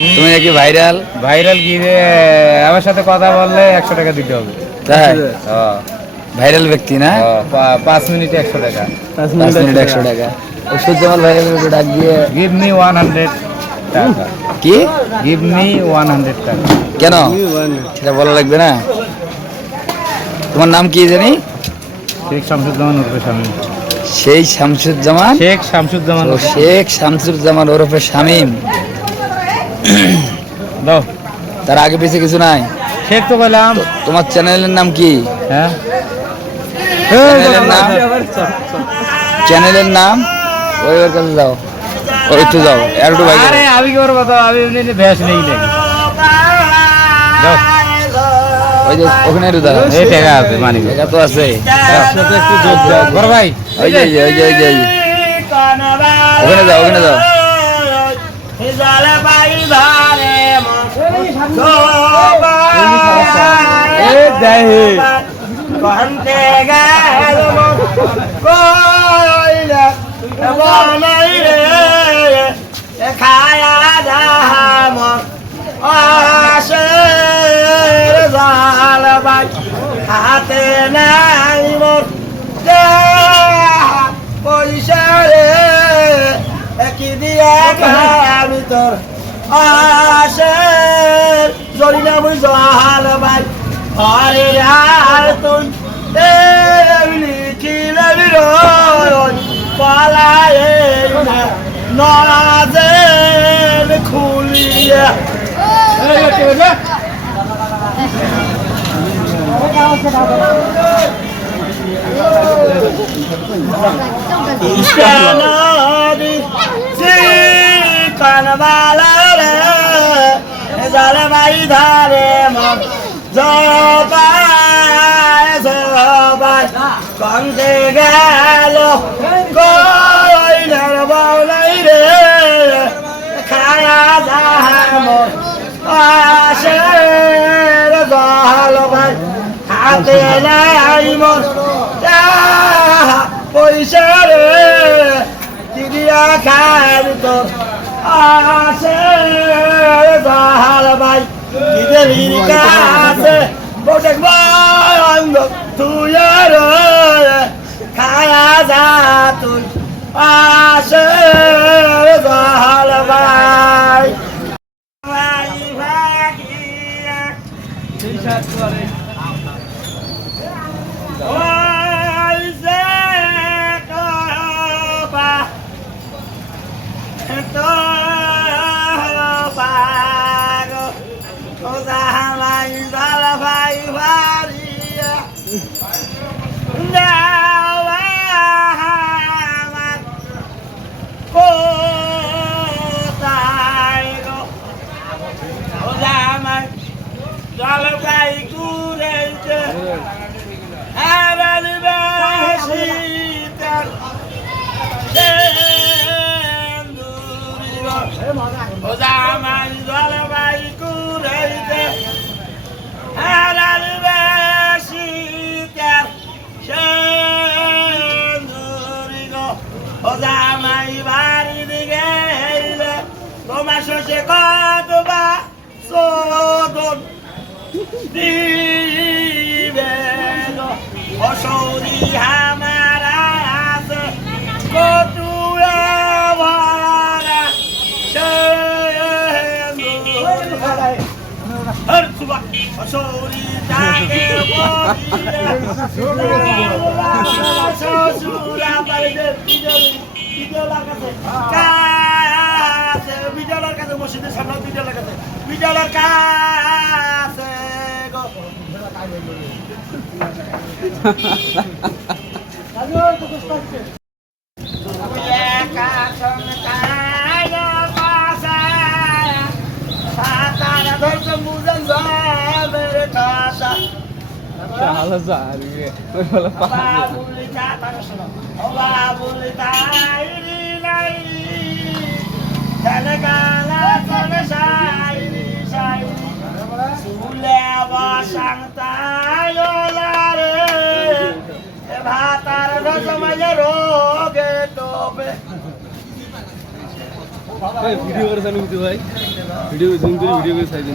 তুমি নাকি viral? Viral গিয়ে আমার সাথে কথা বললে একশো টাকা দিতে হবে। তাই? হ্যাঁ, ভাইরাল ব্যক্তি না? হ্যাঁ, পাঁচ মিনিটে একশো টাকা। পাঁচ মিনিট একশো টাকা। সূর্যমাল ভাইরাল ডাক দিয়ে গিভ মি ওয়ান হান্ড্রেড টাকা। কি? গিভ মি ওয়ান হান্ড্রেড টাকা। কেন? সেটা বলা লাগবে না? তোমার নাম কি জানি? শেখ শামসুজ্জামান ওরফে স্বামী সেই শামসুজ্জামান? শেখ শামসুজ্জামান শেখ শামসুজ্জামান ওরফে শামীম। দাও। তার আগে পিছে কিছু নাই। শেখ তো বললাম তোমার চ্যানেলের নাম কি? হ্যাঁ। চ্যানেলের নাম? চ্যানেলের নাম? ওই ওর কাছে যাও। ওই একটু যাও। আর একটু বাইরে আরে আমি কি করব তো? আমি এমনি এমনি ভ্যাস নেই নাকি? দাও ওই যে ওখানে একটু দাঁড়াও। এই টাকা আছে মানি। টাকা তো আছে। একটু যোগ দাও। বড় ভাই ওই যে ওই যে ওই যে ওই যে ওই যে। ওখানে যাও ওখানে যাও এ দেয় হে খায়া দাম আশের জাল বাই হাতে নাই মোর পয়সা রে কি দিয়া খাবি তোর আশের জরি না মুই জাল বাই আরে আর তুই লিখিলে পালায় নজের খুলিয়া কানবালা রে জালে মাই ধারে মন। জবাই জবাই কন্দে গেল। কইলার বাউলাই রে? খায়া যাহার মন। আশের দল ভাই, হাতে নাই মন। পয়সা রে দিদিয়া খার তো আসে জাহাল ভাই দিদের কাছে বটে বন্ধ তুই খায়া যা তুই আসে ভালো ভাই ভাই ভাগিয়া জালা ভাই ঘুরেছে Denduriyor O অসৌরি হামারা আছে কতুরা ভরা হর সুবা অসৌরি তাকে শ্বশুরা বাড়িতে বিজলি বিজলার কাছে কাছে বিজলার কাছে, মসজিদের সামনে বিজলার কাছে বিজলার কাছে। গো একা সংসার পাশায় সাতারা ধরছে মুজন যাবের ঠাসা ভাতার রসময় রোগে টোবে ভিডিও করেছেন ভাই। ভিডিও জুম করে ভিডিও করে সাইজ